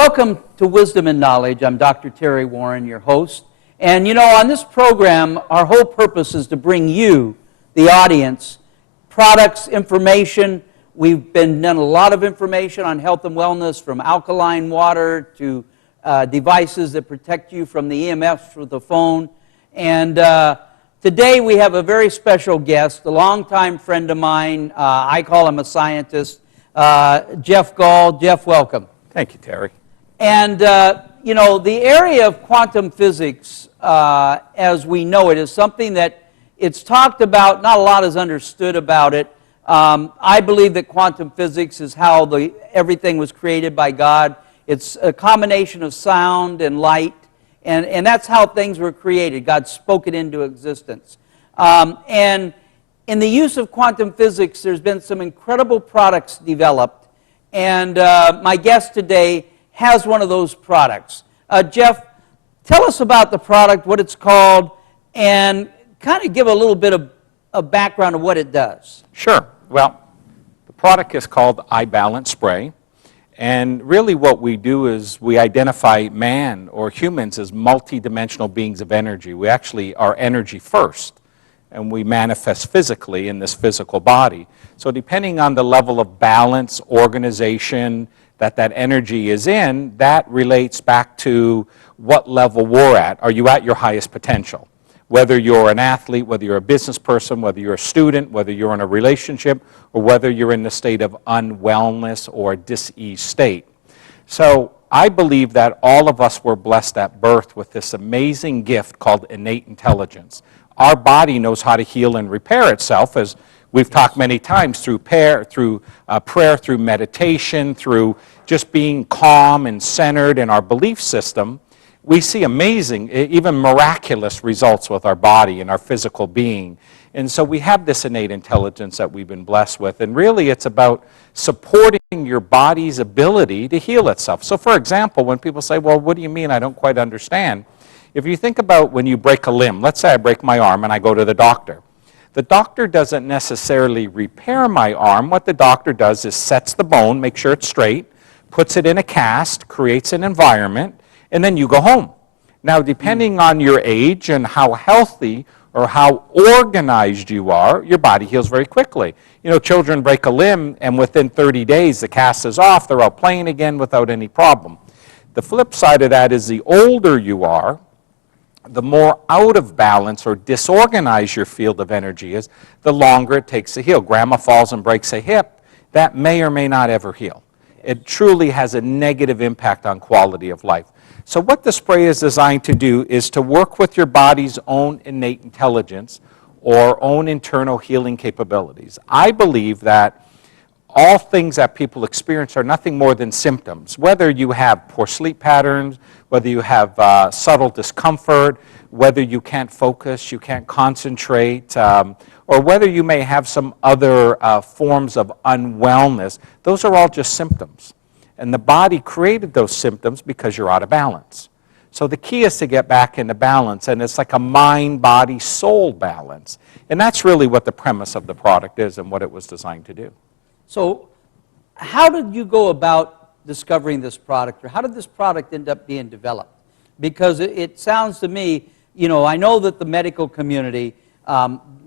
Welcome to Wisdom and Knowledge. I'm Dr. Terry Warren, your host. And you know, on this program, our whole purpose is to bring you, the audience, products, information. We've been done a lot of information on health and wellness, from alkaline water to devices that protect you from the EMFs with the phone. And today we have a very special guest, a longtime friend of mine. I call him a scientist, Jeff Gall. Jeff, welcome. Thank you, Terry. And, you know, the area of quantum physics, as we know it, is something that it's talked about, not a lot is understood about it. I believe that quantum physics is how everything was created by God. It's a combination of sound and light, and that's how things were created. God spoke it into existence. And in the use of quantum physics, there's been some incredible products developed, and my guest today has one of those products. Jeff, tell us about the product, what it's called, and kind of give a little bit of a background of what it does. Sure. Well, the product is called iBalance Spray, and really what we do is we identify man or humans as multidimensional beings of energy. We actually are energy first, and we manifest physically in this physical body. So depending on the level of balance, organization, that energy is in, that relates back to what level we're at. Are you at your highest potential? Whether you're an athlete, whether you're a business person, whether you're a student, whether you're in a relationship, or whether you're in the state of unwellness or dis-ease state. So I believe that all of us were blessed at birth with this amazing gift called innate intelligence. Our body knows how to heal and repair itself, as we've talked many times, through prayer, through meditation, through just being calm and centered in our belief system. We see amazing, even miraculous results with our body and our physical being. And so we have this innate intelligence that we've been blessed with. And really it's about supporting your body's ability to heal itself. So for example, when people say, well, what do you mean? I don't quite understand. If you think about when you break a limb, let's say I break my arm and I go to the doctor. The doctor doesn't necessarily repair my arm. What the doctor does is sets the bone, makes sure it's straight, puts it in a cast, creates an environment, and then you go home. Now, depending on your age and how healthy or how organized you are, your body heals very quickly. You know, children break a limb, and within 30 days, the cast is off. They're out playing again without any problem. The flip side of that is the older you are, the more out of balance or disorganized your field of energy is, the longer it takes to heal. Grandma falls and breaks a hip, that may or may not ever heal. It truly has a negative impact on quality of life. So what the spray is designed to do is to work with your body's own innate intelligence or own internal healing capabilities. I believe that all things that people experience are nothing more than symptoms. Whether you have poor sleep patterns, whether you have subtle discomfort, whether you can't focus, you can't concentrate, or whether you may have some other forms of unwellness, those are all just symptoms. And the body created those symptoms because you're out of balance. So the key is to get back into balance, and it's like a mind, body, soul balance. And that's really what the premise of the product is and what it was designed to do. So how did you go about discovering this product, or how did this product end up being developed? Because it sounds to me, you know, I know that the medical community,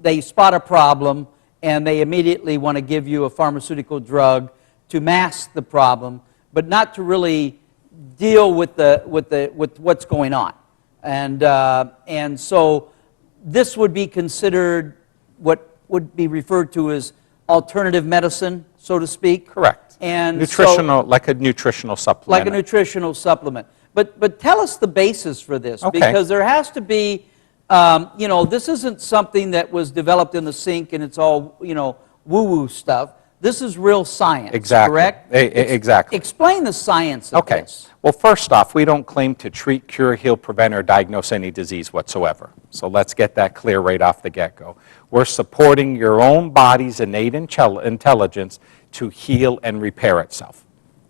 they spot a problem and they immediately want to give you a pharmaceutical drug to mask the problem, but not to really deal with what's going on. And so this would be considered what would be referred to as alternative medicine, so to speak. Correct. And nutritional, like a nutritional supplement. Like a nutritional supplement. But tell us the basis for this, okay. Because there has to be, you know, this isn't something that was developed in the sink and it's all, you know, woo-woo stuff. This is real science, exactly. Correct? Exactly. Explain the science of this. Well, first off, we don't claim to treat, cure, heal, prevent, or diagnose any disease whatsoever. So let's get that clear right off the get-go. We're supporting your own body's innate intelligence to heal and repair itself.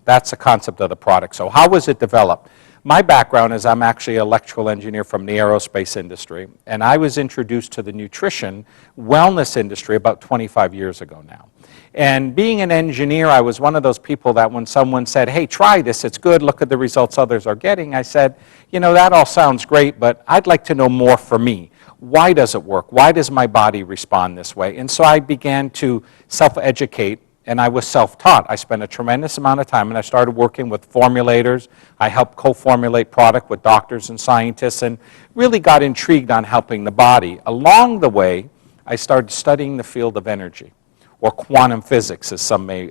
That's the concept of the product. So how was it developed? My background is I'm actually an electrical engineer from the aerospace industry, and I was introduced to the nutrition wellness industry about 25 years ago now. And being an engineer, I was one of those people that when someone said, hey, try this, it's good, look at the results others are getting, I said, you know, that all sounds great, but I'd like to know more for me. Why does it work? Why does my body respond this way? And so I began to self-educate, and I was self-taught. I spent a tremendous amount of time, and I started working with formulators. I helped co-formulate product with doctors and scientists, and really got intrigued on helping the body. Along the way, I started studying the field of energy, or quantum physics, as some may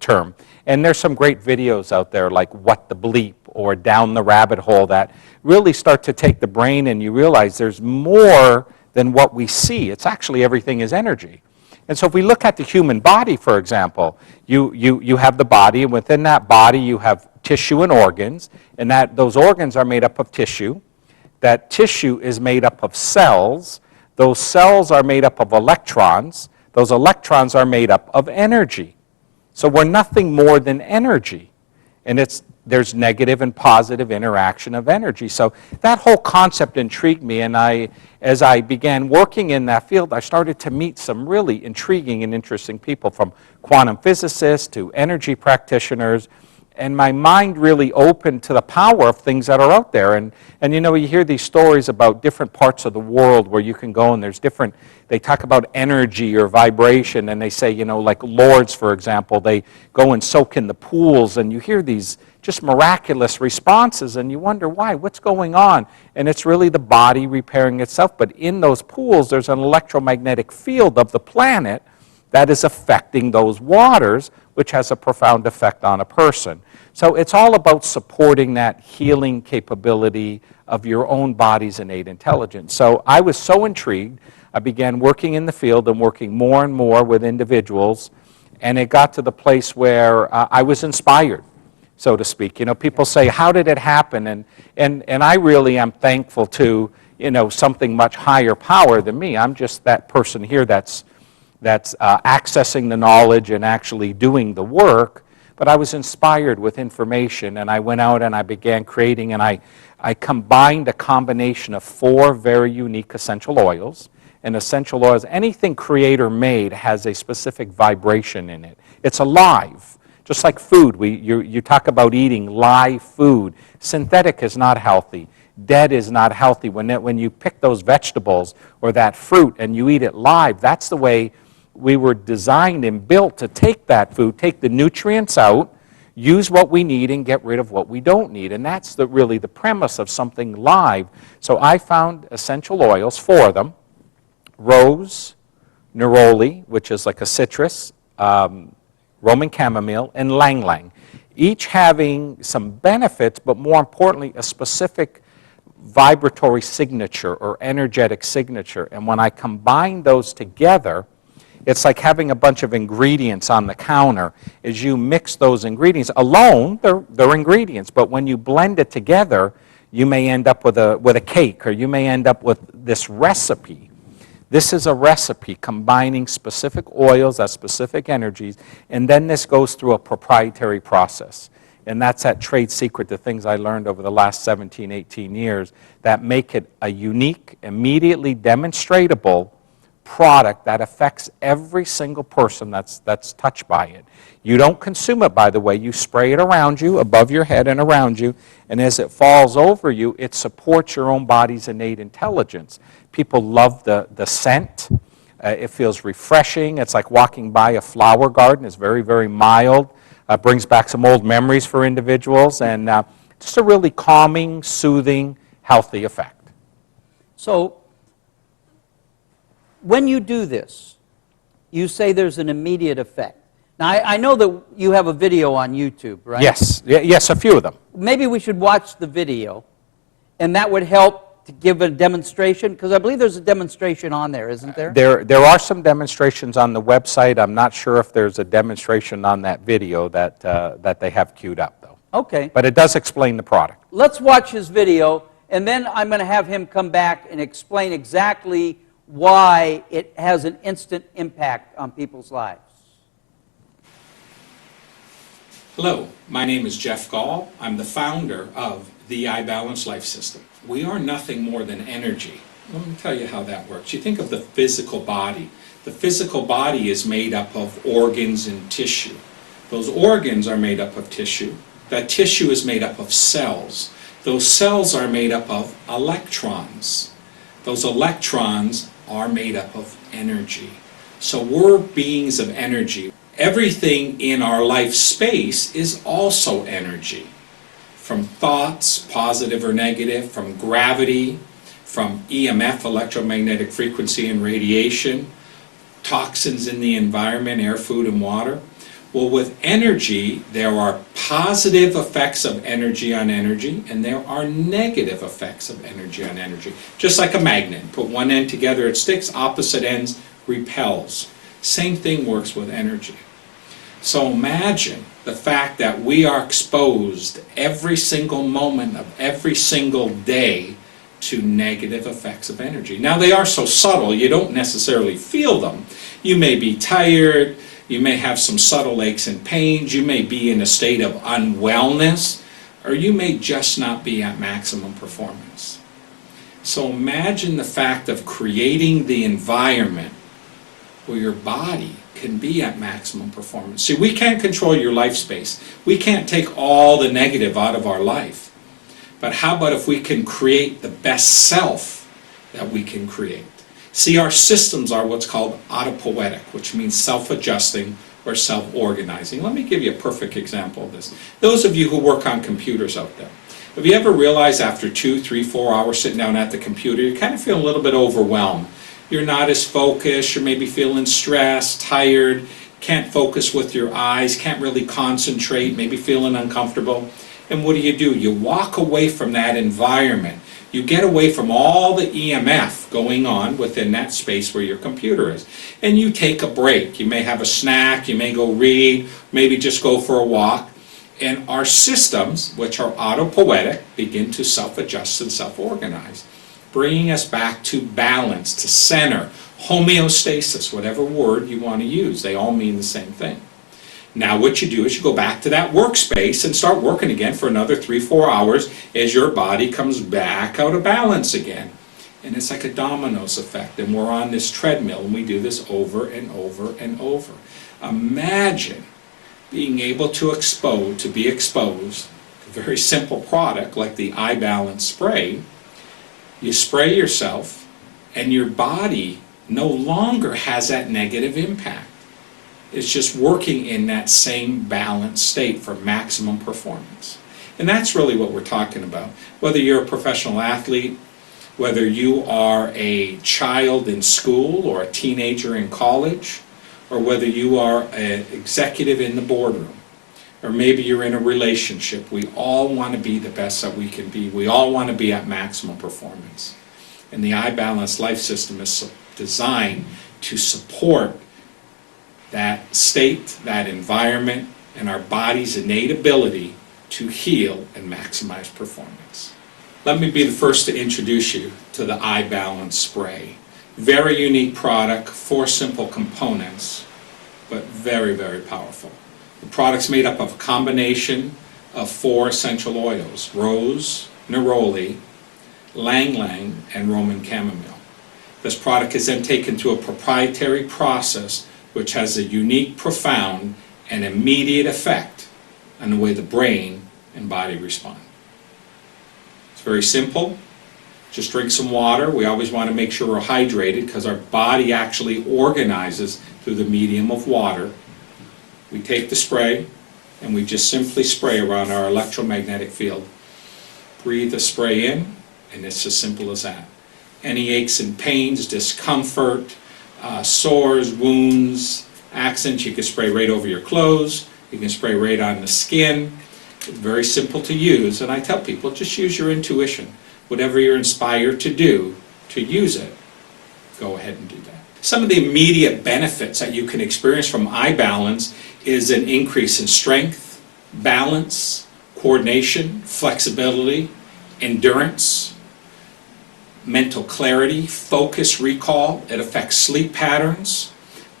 term. And there's some great videos out there like What the Bleep or Down the Rabbit Hole that really start to take the brain and you realize there's more than what we see. It's actually everything is energy. And so if we look at the human body, for example, you have the body, and within that body you have tissue and organs, and those organs are made up of tissue. That tissue is made up of cells. Those cells are made up of electrons. Those electrons are made up of energy. So we're nothing more than energy. And there's negative and positive interaction of energy. So that whole concept intrigued me, and as I began working in that field, I started to meet some really intriguing and interesting people, from quantum physicists to energy practitioners, and my mind really opened to the power of things that are out there. And you know, you hear these stories about different parts of the world where you can go and there's different, they talk about energy or vibration, and they say, you know, like Lourdes, for example, they go and soak in the pools, and you hear these just miraculous responses, and you wonder why, what's going on? And it's really the body repairing itself. But in those pools, there's an electromagnetic field of the planet that is affecting those waters, which has a profound effect on a person. So it's all about supporting that healing capability of your own body's innate intelligence. So I was so intrigued, I began working in the field and working more and more with individuals, and it got to the place where I was inspired, so to speak. You know, people say, how did it happen? And I really am thankful to, you know, something much higher power than me. I'm just that person here that's accessing the knowledge and actually doing the work. But I was inspired with information, and I went out and I began creating, and I combined a combination of 4 very unique essential oils. And essential oils, anything Creator made has a specific vibration in it. It's alive, just like food. You talk about eating live food. Synthetic is not healthy. Dead is not healthy. When you pick those vegetables or that fruit and you eat it live, that's the way we were designed and built to take that food, take the nutrients out, use what we need, and get rid of what we don't need. And that's really the premise of something live. So I found essential oils, 4 of them: rose, neroli, which is like a citrus, Roman chamomile, and ylang ylang, each having some benefits, but more importantly, a specific vibratory signature or energetic signature. And when I combine those together, it's like having a bunch of ingredients on the counter. As you mix those ingredients alone, they're ingredients, but when you blend it together, you may end up with a cake, or you may end up with this recipe. This is a recipe combining specific oils at specific energies, and then this goes through a proprietary process. And that's that trade secret, the things I learned over the last 17, 18 years that make it a unique, immediately demonstratable product that affects every single person that's touched by it. You don't consume it, by the way. You spray it around you, above your head and around you, and as it falls over you, it supports your own body's innate intelligence. People love the scent. It feels refreshing. It's like walking by a flower garden. It's very, very mild. Brings back some old memories for individuals, and just a really calming, soothing, healthy effect. So when you do this, you say there's an immediate effect. Now, I know that you have a video on YouTube, right? Yes, yes, a few of them. Maybe we should watch the video, and that would help to give a demonstration, because I believe there's a demonstration on there, isn't there? There are some demonstrations on the website. I'm not sure if there's a demonstration on that video that they have queued up, though. Okay. But it does explain the product. Let's watch his video, and then I'm going to have him come back and explain exactly why it has an instant impact on people's lives. Hello, my name is Jeff Gall. I'm the founder of the iBalance Life System. We are nothing more than energy. Let me tell you how that works. You think of the physical body. The physical body is made up of organs and tissue. Those organs are made up of tissue. That tissue is made up of cells. Those cells are made up of electrons. Those electrons are made up of energy. So we're beings of energy. Everything in our life space is also energy. From thoughts, positive or negative, from gravity, from EMF, electromagnetic frequency and radiation, toxins in the environment, air, food, and water. Well, with energy, there are positive effects of energy on energy, and there are negative effects of energy on energy. Just like a magnet. Put one end together, it sticks, opposite ends repels. Same thing works with energy. So imagine the fact that we are exposed every single moment of every single day to negative effects of energy. Now they are so subtle, you don't necessarily feel them. You may be tired, you may have some subtle aches and pains, you may be in a state of unwellness, or you may just not be at maximum performance. So imagine the fact of creating the environment where your body can be at maximum performance. See, we can't control your life space. We can't take all the negative out of our life. But how about if we can create the best self that we can create? See, our systems are what's called autopoietic, which means self-adjusting or self-organizing. Let me give you a perfect example of this. Those of you who work on computers out there, have you ever realized after 2, 3, 4 hours sitting down at the computer, you kind of feel a little bit overwhelmed? You're not as focused, you're maybe feeling stressed, tired, can't focus with your eyes, can't really concentrate, maybe feeling uncomfortable. And what do? You walk away from that environment. You get away from all the EMF going on within that space where your computer is. And you take a break. You may have a snack, you may go read, maybe just go for a walk. And our systems, which are autopoietic, begin to self-adjust and self-organize, bringing us back to balance, to center, homeostasis, whatever word you want to use. They all mean the same thing. Now what you do is you go back to that workspace and start working again for another 3, 4 hours as your body comes back out of balance again. And it's like a dominoes effect, and we're on this treadmill, and we do this over and over and over. Imagine being able to be exposed to a very simple product like the iBalance spray. You spray yourself, and your body no longer has that negative impact. It's just working in that same balanced state for maximum performance. And that's really what we're talking about. Whether you're a professional athlete, whether you are a child in school or a teenager in college, or whether you are an executive in the boardroom, or maybe you're in a relationship, we all want to be the best that we can be. We all want to be at maximum performance. And the iBalance Life System is designed to support that state, that environment, and our body's innate ability to heal and maximize performance. Let me be the first to introduce you to the iBalance spray. Very unique product, 4 simple components, but very, very powerful. The product's made up of a combination of 4 essential oils: rose, neroli, ylang ylang, and Roman chamomile. This product is then taken through a proprietary process which has a unique, profound, and immediate effect on the way the brain and body respond. It's very simple. Just drink some water. We always want to make sure we're hydrated because our body actually organizes through the medium of water. We take the spray and we just simply spray around our electromagnetic field. Breathe the spray in, and it's as simple as that. Any aches and pains, discomfort, sores, wounds, accidents, you can spray right over your clothes. You can spray right on the skin. It's very simple to use, and I tell people, just use your intuition. Whatever you're inspired to do, to use it, go ahead and do that. Some of the immediate benefits that you can experience from iBalance is an increase in strength, balance, coordination, flexibility, endurance, mental clarity, focus, recall. It affects sleep patterns.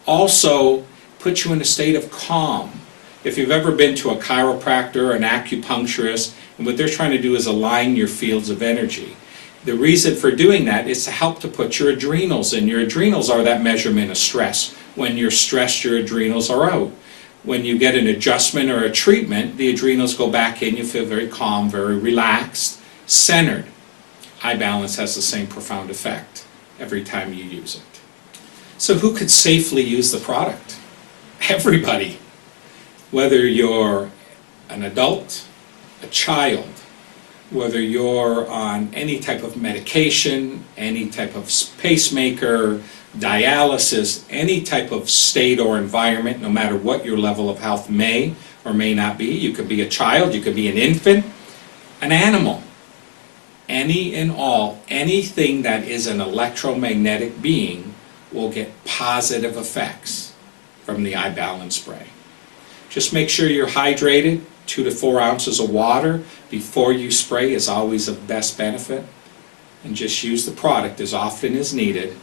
Also puts you in a state of calm. If you've ever been to a chiropractor or an acupuncturist, and what they're trying to do is align your fields of energy. The reason for doing that is to help to put your adrenals in. Your adrenals are that measurement of stress. When you're stressed, your adrenals are out. When you get an adjustment or a treatment, the adrenals go back in, you feel very calm, very relaxed, centered. iBalance has the same profound effect every time you use it. So who could safely use the product? Everybody. Whether you're an adult, a child, whether you're on any type of medication, any type of pacemaker, dialysis, any type of state or environment, no matter what your level of health may or may not be. You could be a child, you could be an infant, an animal. Any and all, anything that is an electromagnetic being will get positive effects from the iBalance spray. Just make sure you're hydrated. 2 to 4 ounces of water before you spray is always of best benefit. And just use the product as often as needed,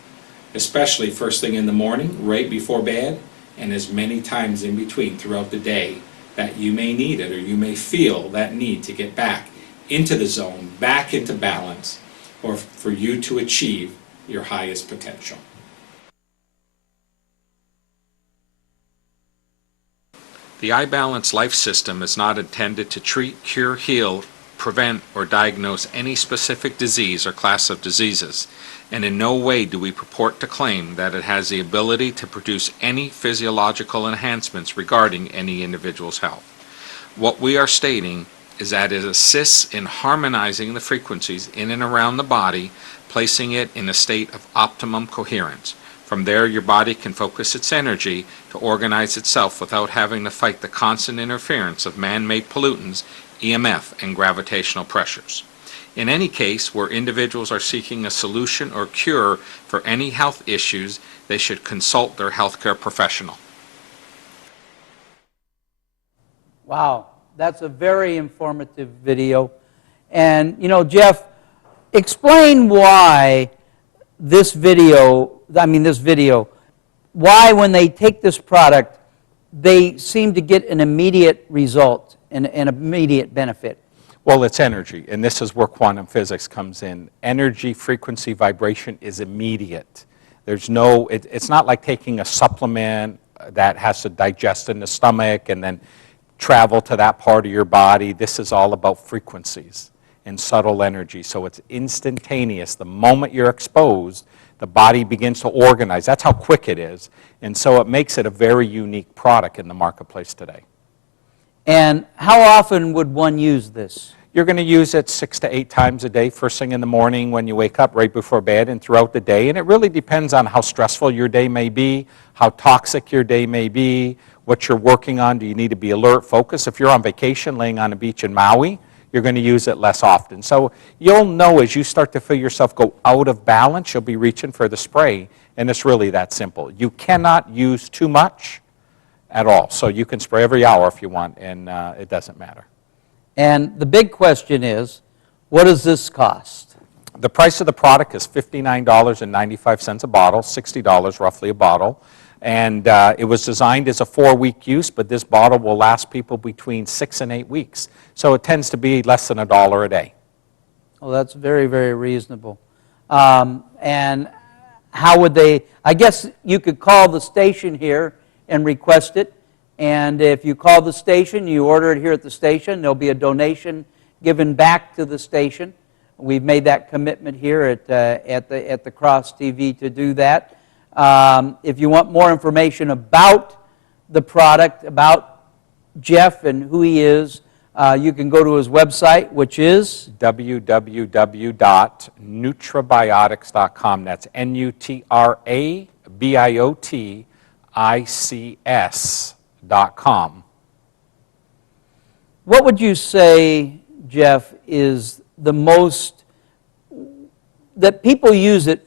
especially first thing in the morning, right before bed, and as many times in between throughout the day that you may need it or you may feel that need to get back into the zone, back into balance, or for you to achieve your highest potential. The iBalance Life System is not intended to treat, cure, heal, prevent, or diagnose any specific disease or class of diseases, and in no way do we purport to claim that it has the ability to produce any physiological enhancements regarding any individual's health. What we are stating is that it assists in harmonizing the frequencies in and around the body, placing it in a state of optimum coherence. From there, your body can focus its energy to organize itself without having to fight the constant interference of man-made pollutants, EMF, and gravitational pressures. In any case, where individuals are seeking a solution or cure for any health issues, they should consult their healthcare professional. Wow, that's a very informative video. And, you know, Jeff, explain why this video, why when they take this product, they seem to get an immediate result and an immediate benefit. Well, it's energy, and this is where quantum physics comes in. Energy, frequency, vibration is immediate. There's no, it's not like taking a supplement that has to digest in the stomach and then travel to that part of your body. This is all about frequencies and subtle energy, so it's instantaneous. The moment you're exposed, the body begins to organize. That's how quick it is, and so it makes it a very unique product in the marketplace today. And how often would one use this? You're going to use it 6 to 8 times a day, first thing in the morning when you wake up, right before bed, and throughout the day. And it really depends on how stressful your day may be, how toxic your day may be, what you're working on. Do you need to be alert, focused? If you're on vacation, laying on a beach in Maui, you're going to use it less often. So you'll know as you start to feel yourself go out of balance, you'll be reaching for the spray, and it's really that simple. You cannot use too much at all. So you can spray every hour if you want, and it doesn't matter. And the big question is, what does this cost? The price of the product is $59.95 a bottle, $60 roughly a bottle. And it was designed as a 4-week use, but this bottle will last people between 6 and 8 weeks. So it tends to be less than $1 a day. Well, that's very, very reasonable. And how would they, I guess you could call the station here and request it. And if you call the station, you order it here at the station, there'll be a donation given back to the station. We've made that commitment here at the Cross TV to do that. If you want more information about the product, about Jeff and who he is, you can go to his website, which is www.nutrabiotics.com. That's NutraBiotics.com. What would you say, Jeff, is the most, that people use it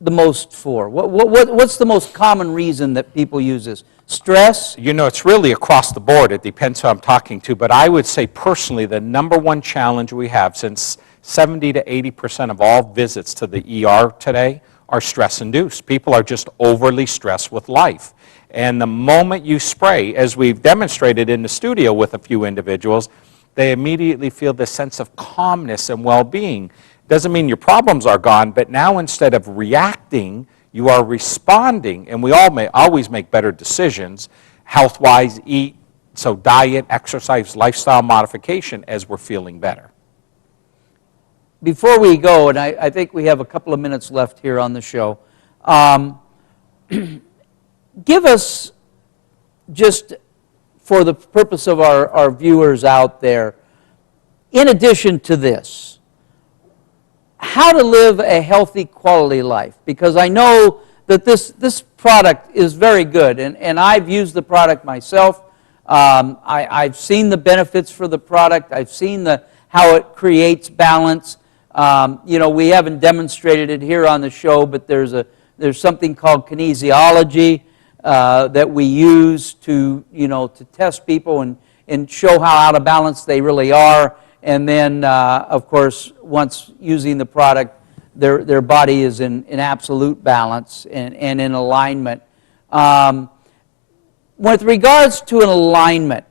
the most for? What's the most common reason that people use this? Stress? You know, it's really across the board. It depends who I'm talking to. But I would say personally the number one challenge we have, since 70 to 80% of all visits to the ER today are stress-induced. People are just overly stressed with life. And the moment you spray, as we've demonstrated in the studio with a few individuals, they immediately feel this sense of calmness and well-being. Doesn't mean your problems are gone, but now instead of reacting, you are responding, and we all always make better decisions, health-wise, eat, so diet, exercise, lifestyle modification as we're feeling better. Before we go, and I think we have a couple of minutes left here on the show, give us, just for the purpose of our viewers out there, in addition to this, how to live a healthy quality life. Because I know that this product is very good, and I've used the product myself. I've seen the benefits for the product. I've seen how it creates balance. We haven't demonstrated it here on the show, but there's something called kinesiology that we use to test people and show how out of balance they really are. And then, of course, once using the product, their body is in absolute balance and in alignment. With regards to an alignment,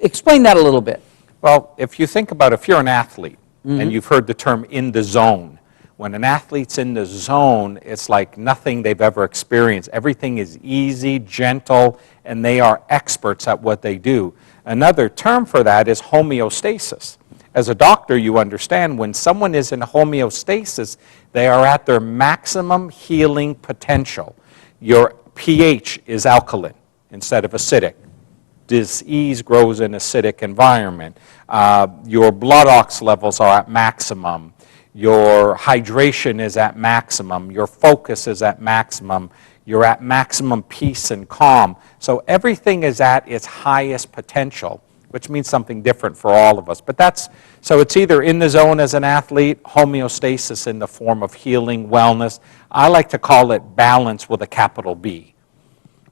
explain that a little bit. Well, if you think about if you're an athlete, and you've heard the term in the zone, when an athlete's in the zone, it's like nothing they've ever experienced. Everything is easy, gentle, and they are experts at what they do. Another term for that is homeostasis. As a doctor, you understand when someone is in homeostasis, they are at their maximum healing potential. Your pH is alkaline instead of acidic. Disease grows in acidic environment. Your blood ox levels are at maximum. Your hydration is at maximum. Your focus is at maximum. You're at maximum peace and calm. So everything is at its highest potential, which means something different for all of us. But so it's either in the zone as an athlete, homeostasis in the form of healing, wellness. I like to call it balance with a capital B,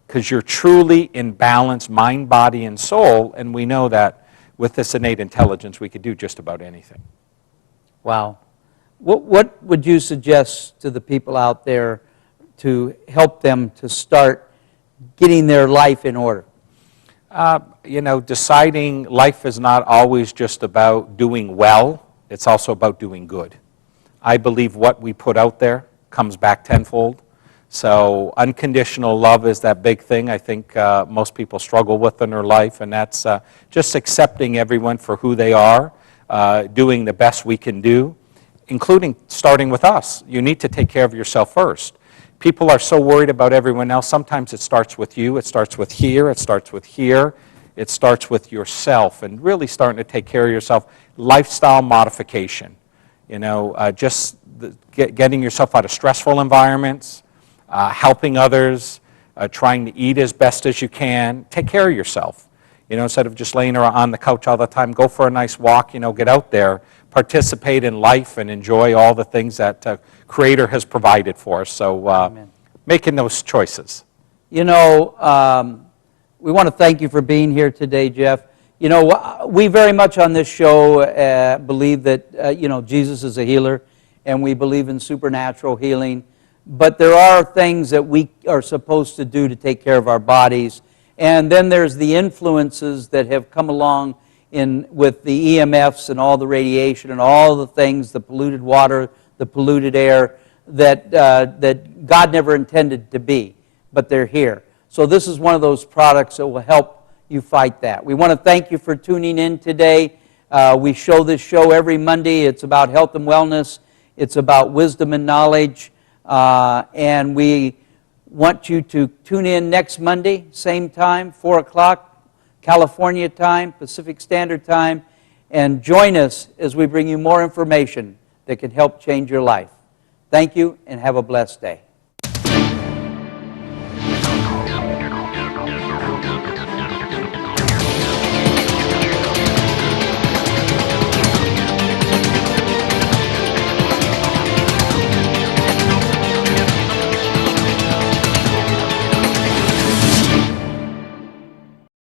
because you're truly in balance, mind, body, and soul, and we know that with this innate intelligence, we could do just about anything. Wow. What would you suggest to the people out there to help them to start getting their life in order? Deciding life is not always just about doing well. It's also about doing good. I believe what we put out there comes back tenfold. So unconditional love is that big thing I think most people struggle with in their life, and that's just accepting everyone for who they are, doing the best we can do, including starting with us. You need to take care of yourself first. People are so worried about everyone else. Sometimes it starts with you. It starts with here. It starts with here. It starts with yourself, and really starting to take care of yourself. Lifestyle modification. Just getting yourself out of stressful environments, helping others, trying to eat as best as you can. Take care of yourself. Instead of just laying on the couch all the time, go for a nice walk, get out there, participate in life, and enjoy all the things that Creator has provided for us. So making those choices. We want to thank you for being here today, Jeff. We very much on this show believe that, Jesus is a healer, and we believe in supernatural healing. But there are things that we are supposed to do to take care of our bodies. And then there's the influences that have come along with the EMFs and all the radiation and all the things, the polluted water, the polluted air, that God never intended to be, but they're here. So this is one of those products that will help you fight that. We want to thank you for tuning in today. We show this show every Monday. It's about health and wellness. It's about wisdom and knowledge. And we want you to tune in next Monday, same time, 4 o'clock, California time, Pacific Standard Time, and join us as we bring you more information that can help change your life. Thank you, and have a blessed day.